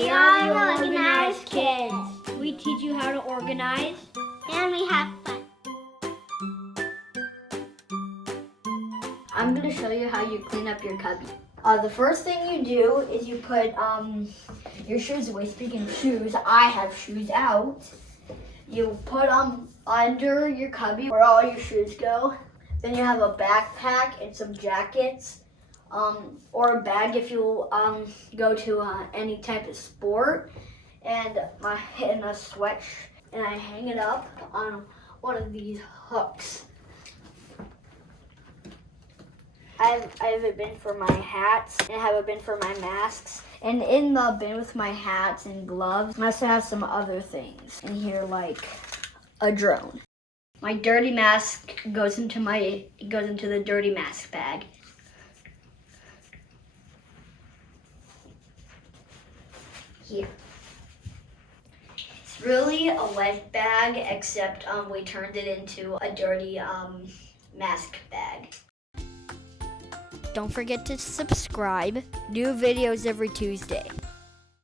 We are the organized kids. We teach you how to organize. And we have fun. I'm going to show you how you clean up your cubby. The first thing you do is you put your shoes away. Speaking of shoes, I have shoes out. You put them under your cubby where all your shoes go. Then you have a backpack and some jackets, or a bag if you go to any type of sport, and a sweat, and I hang it up on one of these hooks. I have a bin for my hats, and I have a bin for my masks. And in the bin with my hats and gloves, I also have some other things in here, like a drone. My dirty mask goes into the dirty mask bag. Here. It's really a wet bag, except we turned it into a dirty mask bag. Don't forget to subscribe. New videos every Tuesday.